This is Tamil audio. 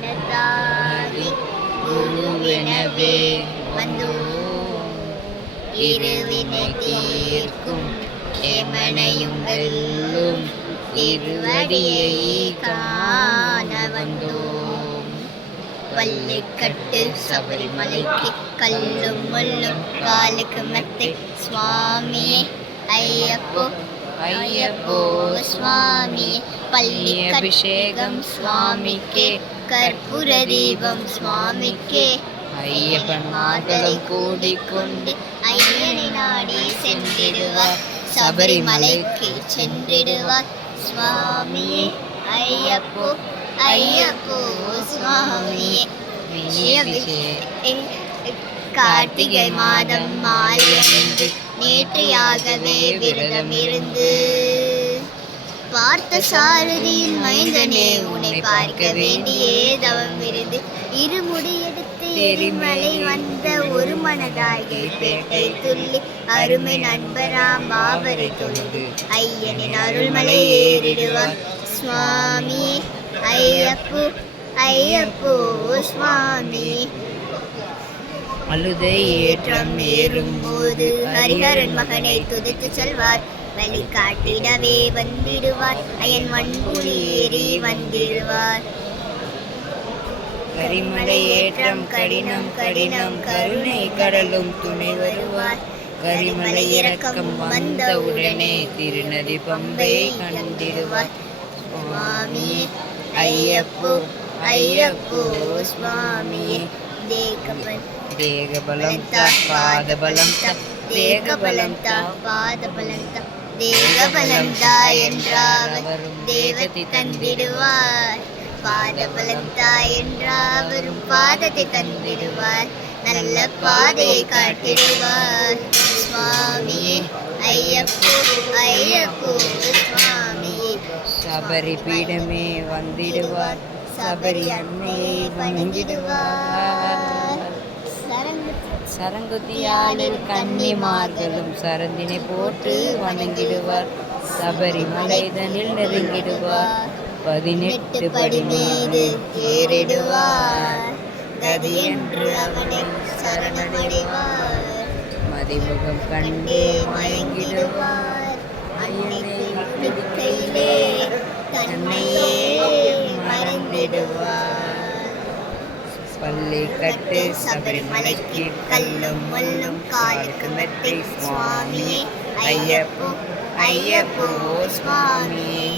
மனதாகி குருவெனவே வந்தோம். இருவினை தீர்க்கும் எமனையும் வெல்லும் திருவடியை காண வந்தோம். பள்ளிக்கட்டு சபரிமலைக்கு கல்லும் முள்ளும் காலுக்கு மெத்தை சுவாமியே ஐயப்போ ஐயப்போ சுவாமியே. பள்ளி அபிஷேகம் சுவாமிக்கே, கற்பூர தீபம் சுவாமிக்கே. ஐயப்பன் மாதம் கூடிக்கொண்டு ஐயனை நாடி சென்றிடுவார், சபரிமலைக்கு சென்றிடுவார் சுவாமியே ஐயப்போ ஐயப்போ சுவாமியே. கார்த்திகை மாதம் மாலையன்று நேற்றையாகவே விரதம் இருந்து பார்த்த சாரதியின் மைந்தனே உன்னை பார்க்க வேண்டியே தவம் இருந்து இருமுடி எடுத்து எரிமலை வந்த ஒரு மனதாகி பேட்டை துள்ளி அருமை நண்பராம் பாபரை தொழுது ஐயனின் அருள்மலை ஏறிடுவார் சுவாமியே ஐயப்போ ஐயப்போ சுவாமியே. அழுதை ஏற்றம் ஏறும்போது ஹரிஹரன் மகனை துதித்து செல்வார், வழி காட்டிடவே வந்திடுவார், அயன் மண்புலி ஏறி வந்திடுவார். கரிமலை ஏற்றம் கடினம் கடினம் கருணை கடலும் துணை வருவார். கரிமலை இறக்கம் வந்த உடனே திருநதி பம்பை கண்டிடுவார் சுவாமியே ஐயப்போ ஐயப்போ சுவாமியே. தேகபலம் தா பாதபலம் தா தேகபலம் தா பாதபலம் தா தேகபலம் தா என்றாவர் தேவத்தை தந்திடுவார், பாதபலம் தா என்றாவரும் பாதத்தை தந்திடுவார், நல்ல பாதையை காட்டிடுவார் சுவாமியே ஐயப்போ ஐயப்போ சுவாமியே. சபரி பீடமே வந்திடுவார், சபரி அன்னையை வணங்கிடுவார். சரங்குத்தியாளில் கன்னிமார்களும் சரந்தினை போட்டு வணங்கிடுவார், சபரிமலைதனில் நெருங்கிடுவார், 18 படி மீது ஏறிடுவார், கதி என்று அவனை சரணடைவார், மதிமுகம் கண்டே மயங்கிடுவார், ஐயனை கையிலே தன்னையே மறந்திடுவார். பள்ளி கட்டு சபரிமலைக்கு கல்லும் முள்ளும் காலுக்கு மெத்தை சுவாமியே ஐயப்போ ஐயப்போ சுவாமியே.